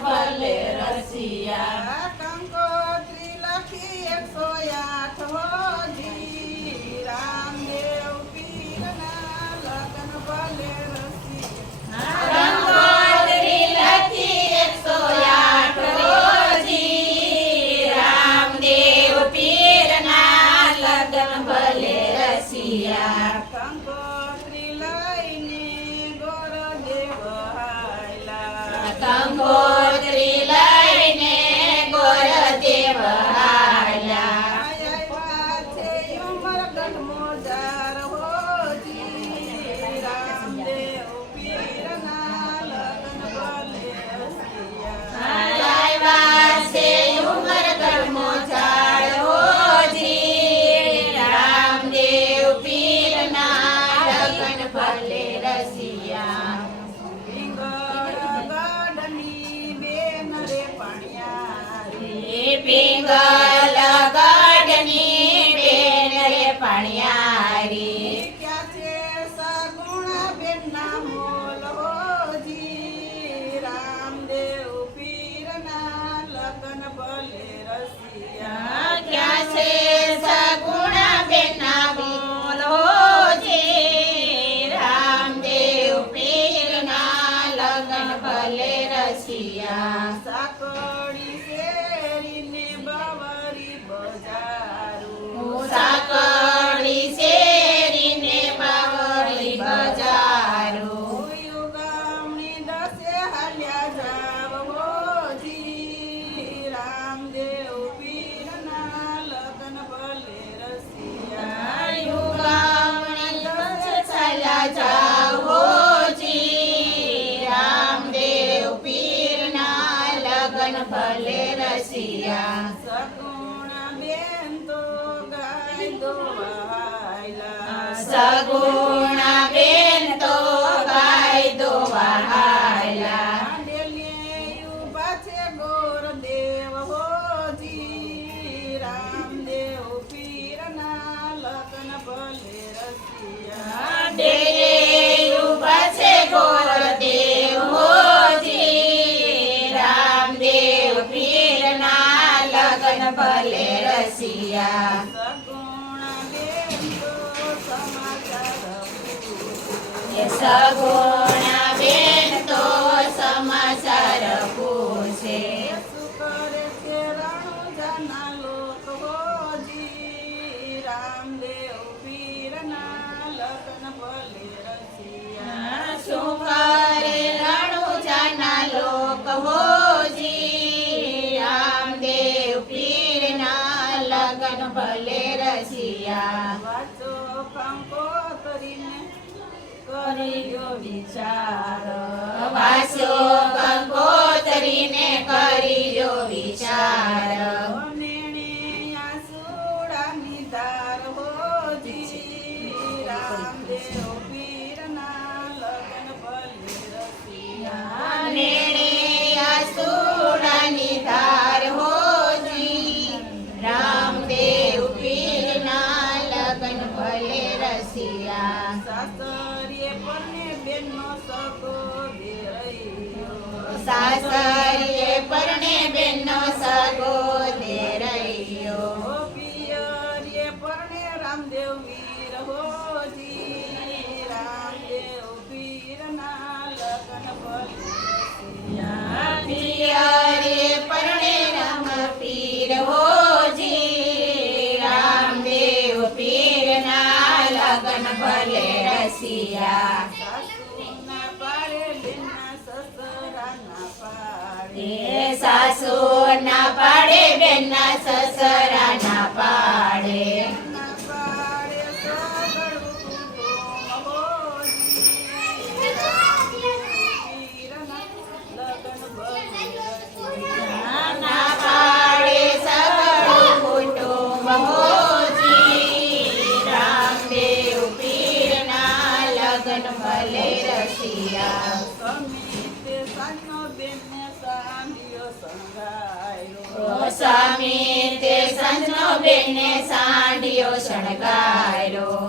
ભલે રસિયા કંકોત્રી લખી 108 હોજી રામદેવ પીરના લગ્ન ભલે રસિયા કંકોત્રી લખી 108 હોજી રામદેવ પીરના લગ્ન ભલે રસિયા કંકોત્રી લઈને ગોરદેવ હાયલા કંકોત્રી લઈને ગોરદેવ હાલ્યા આવ્યા છે ઉમરગઢ મોજાર હોજી રામદેવ પીરના લગ્ન ભલે રસિયા આવ્યા છે ઉમરગઢ મોજાળ હોજી રામદેવ પીરના લગ્ન ભલે રસિયા પિંગળગઢની બેન રે પાણિયારી પિંગલ ગઢની બેન રે પણિયારી ક્યાં છે સગુણા બેનના મોલ હોજી રામદેવ પીરના લગ્ન ભલે રસિયા ક્યાં છે સગુણા બેના બોલ હોજી રામદેવ પીરના લગ્ન ભલે રસિયા સાકડી શેરીને બાવરી બજારું સાકડી શેરીને બાવળી બજારો ઉયું ગામની દસે હાલ્યા જાવ હોજી રામદેવ પીરના લગ્ન ભલે રસિયા યુગામણી દસ ચાલ્યા જાઓ હોજી રામદેવ પીરના લગ્ન ભલે રસિયા સગુણા બેન તો ગાય દોવાયલા સગુણા બેન તો ગાય દોવા હાલ્યા દાંડેલીએ ઊભા છે ગોરદેવ હોજી રામદેવ પીરના લગ્ન ભલે રસિયા ડેરે ઊભા છે ગોરદેવ હોજી રામદેવ પીરના લગ્ન ભલે રસિયા સગુણા બેન તો સમાચાર પૂછે. સગુણા બેન તો સમાચાર પૂછે શું કરે છે રણુજાના લોક હોજી રામદેવ પીરના લગ્ન ભલે રસિયા શું કરે રણુજાના લોક હોજી રામદેવ પીરના લગ્ન ભલે રસિયા વાંચો કંકોત્રીને કર્યો વિચાર વાસો કંકોત્રીને કરીજો વિચાર નેણે આસુડાની ધાર હોજી રામદેવ પીરના લગ્ન ભલે રસિયા નેણે આસુડાની ધાર હોજી રામદેવ પીરના લગ્ન ભલે રસિયા સાસરીએ પરને બેનનો સગો દેરૈયો સાસરીએ પરણે બેનનો સગો દે રહ્યો પિયરીએ પરને રામદેવ વીર હોજી રામદેવ પીરના લગ્ન ભલે રસિયા પિયરે પરણે રામ પીર હોજી રામદેવ પીરના લગ્ન ભલે રસિયા સાસુના પાડે બેનના સસરાના પાડે એ સાસુ ના પાડે બેનના સસરા ના પાડે ના પાડે સગડું કુટુંબ હોજી રામદેવ પીરના લગ્ન ભલે રસિયા ના પાડે સગળું કુટુંબ હોજી રામદેવ પીરના લગ્ન ભલે રસિયા સમિતે સાંજનો બેનને સાંડિયો શણગાર્યો સ્વામી તે સંજનો બેને સાંડિયો શણગાર્યો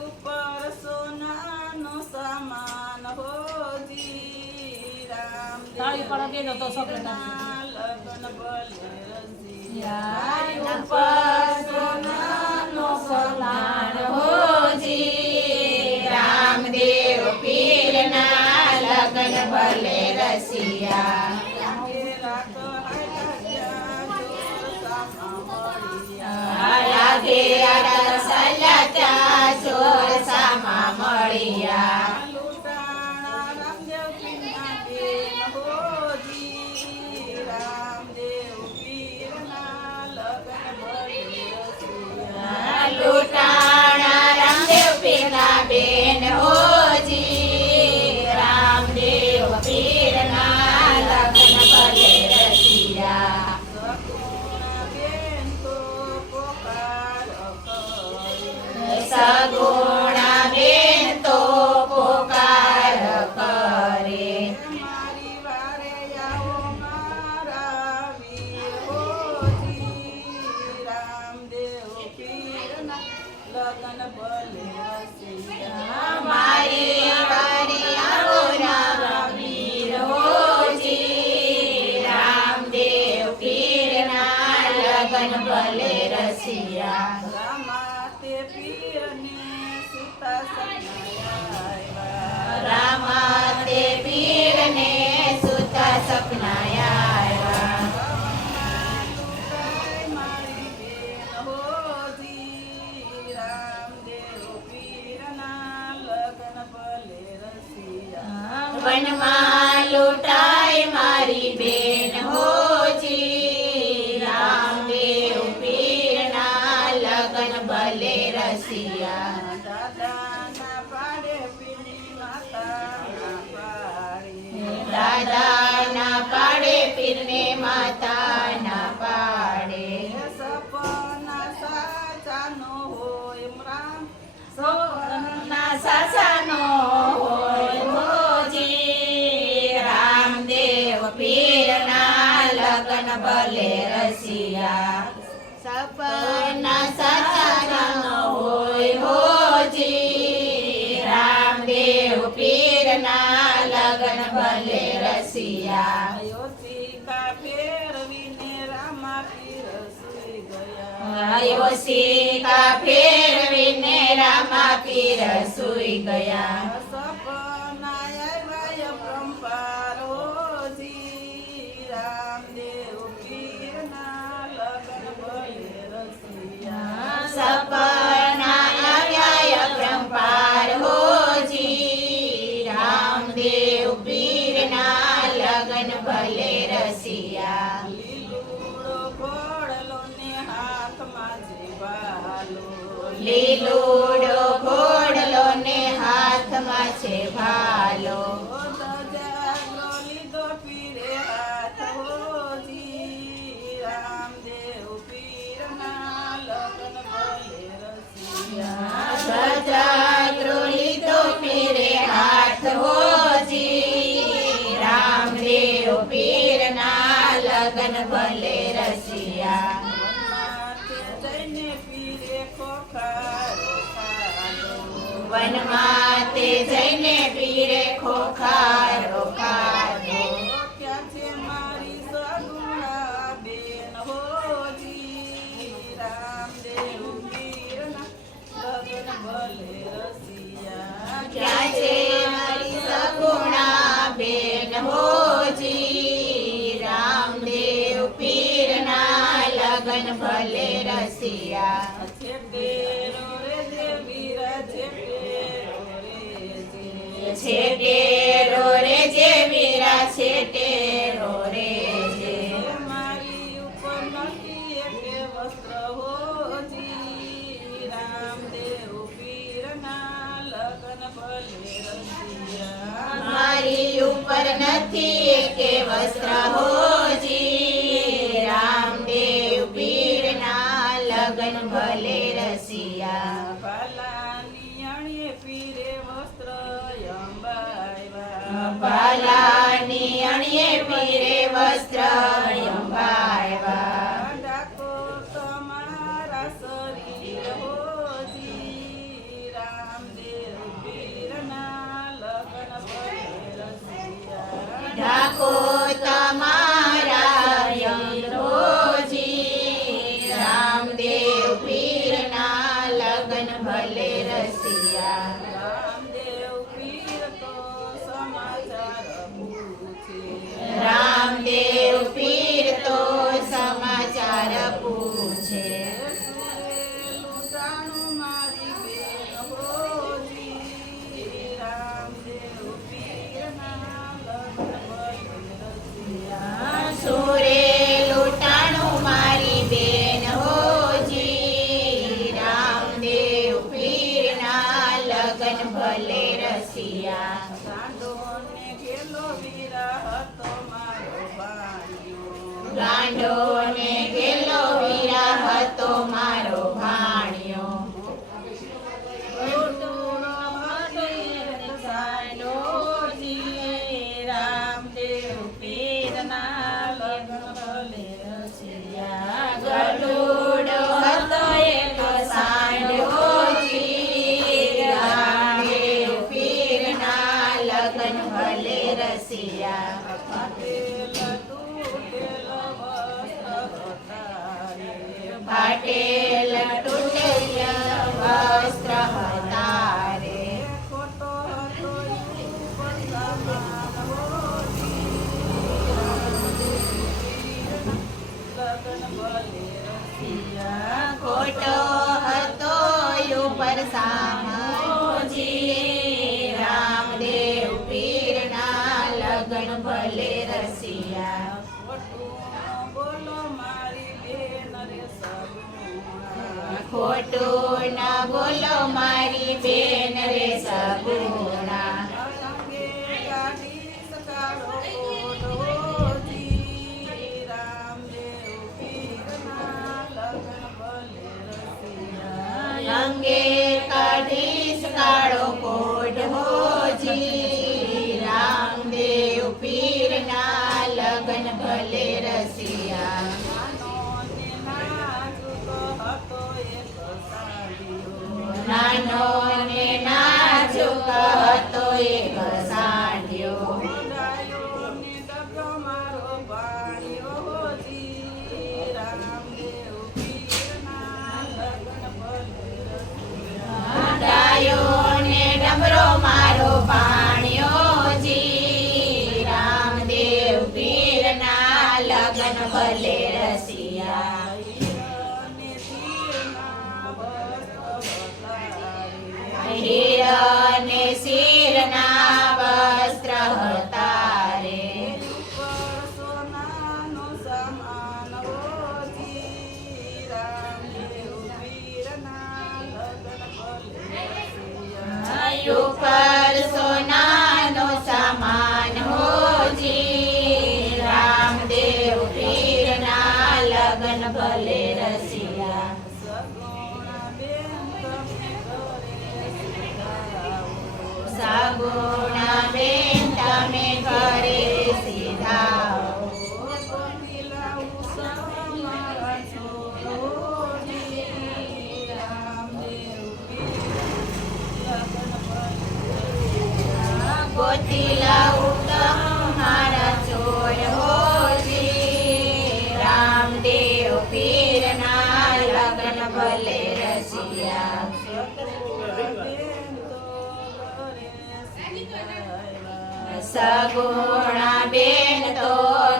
ઉપર સોનાનો સામાન હોજી રામ તાળી પાડો બેનો તો ચોકલેટ આપશે. લગન ભલે યાર રસિયા ઉપર સોનાનો સોનાર હોજી રામદેવ પીરના લગન ભલે રસિયા લાગે અરસલા ત્યાં ચોર સામા મળ્યા લૂંટાણા રામદેવ પીરના બેન હોજી રામદેવ પીરના લગન ભલે રસિયા સગુણા બેન તો પોકાર કરે મારી વારે આવો મારા વીર હોજી રામદેવ પીરના લગન ભલે રસિયા મારી વારી આવો રામવીર હોજી રામદેવ પીરના લગન ભલે રસિયા રામાતે પીરને સુતા સપનાયા રામા તે પીરને સુતા સપના આવ્યા મારી બેન હોજી રામદેવ પીરના લગન ભલે રસિયા વનમાં લૂંટાય મારી બેન હોજી રામદેવ પીરના લગન ભલે રસિયા દાદાના પાડે પીરની માતાના પાડે દાદાના પાડે પીરને માતાના પાડે સપના સાચાનો હોય રામ સપના સાસાનો હોય હોજી રામદેવ પીરના લગન ભલે રસિયા સપના સાચાનો હોય હોજી રામદેવ પીરના લગન ભલે રસિયા અયોધ્યા ફેરવીને રામા પીર સુઈ ગયા આયો સીતા ફેરવીને રામા પીર સુઈ ગયા સપના આવ્યા પરંપાર હોજી રામદેવ પીરના લગન ભલે રસિયા સપના આવ્યા અપરંપાર હોજી રામદેવ પીરના લગન ભલે રસિયા લીલુડો ઘોડલો ને હાથમાં જીવાલો લીલુડો ઘોડલો ને હાથમાં છે ભાલો જાગરો લીધો પીરે હાથ હોજી રામદેવ પીરના લગન ભલે રસિયા સજાગરો લીધો પીરે હાથ હોજી રામદેવ પીરના લગન ભલે રસિયા જઈને પીરે ખોખારો ખાધો વનમાં તે જઈને પીરે ખોખારો ખાધો ક્યાં છે મારી સગુણા બેન હોજી રામદેવ પીરના લગન ભલે રસિયા ક્યાં છે મારી સગુણા બેન હોજી રામદેવ પીરના લગન ભલે રસિયા છેટેરો રે દેવીરા છેટેરો રે જે વીરા છેટેરો રે જે મારી ઉપર નથી એકે વસ્ત્ર હોજી રામદેવ પીરના લગન ભલે રસિયા મારી ઉપર નથી કે વસ્ત્ર હોજી રામદેવ પીરના લગન ભલે રસિયા ભલાની અણીએ પીરે વસ્ત્ર અંબાવ્યા બાલાની અણીએ પીરે વસ્ત્ર અંબાવ્યા ડાકો તમારા શરીર હોજી રામદેવ પીરના લગન ભલે રસિયા ઠાકોર ફાટેલ તૂટેલ વસ્ત્ર તારે ફાટેલ તૂટેલ વસ્ત્ર હતા રે ખોટો હતો ઉપર સમાન હોજી લગન ભલે રસિયા ખોટો હતો ઉપર સામોજી રામદેવ પીરના લગન ભલે રસિયા ખોટું બોલો મારી બેન રે સગુણા ખોટું ન બોલો મારી બેન રે સગુણા અંગે કાઢી સકાળો કોઢોજી રામદેવ પીરના લગન ભલે રસિયા અંગે કાઢીશ કાળો કોઢ હોજી રામદેવ પીરના લગન ભલે રસિયા નાનો ને નાજુક હતો એક સાંઢિયો નાનો ને નાજુક હતો એક સાંઢ્યો ડાયો ને ડગો મારો ભાણિયો જી રામદેવ પીરના લગન ભલે રસિયા ડાયો ને ડમરો મારો પાણ્યો જી રામદેવ પીરના લગન ભલે રસિયા હીરા ને શિરના વસ્ત્ર હતા રે સોનાનો સમાન હોજી રામદેવ પીરના લગન ભલે રસિયા ઉપર સોનાનો સામાન હોજી રામદેવ પીરના લગન ભલે રસિયા સગુણા બેન તમે ઘરે સગુણા બેન તમે ઘરે સીધાઓ. સીધાઓ કોની લાવું સમારા છોડોજી રામદેવ પીર લગન ભલે ગોતી લાવું તમારા ચોર હોજી રામદેવ પીરના લગન ભલે રસિયા સગુણા બેન તો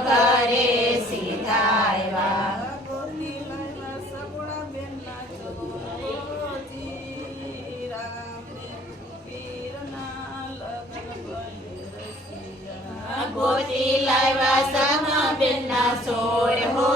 ઘરે સીધા આવ્યા ગોતી લાવ્યા સંગ બેનના સોર હો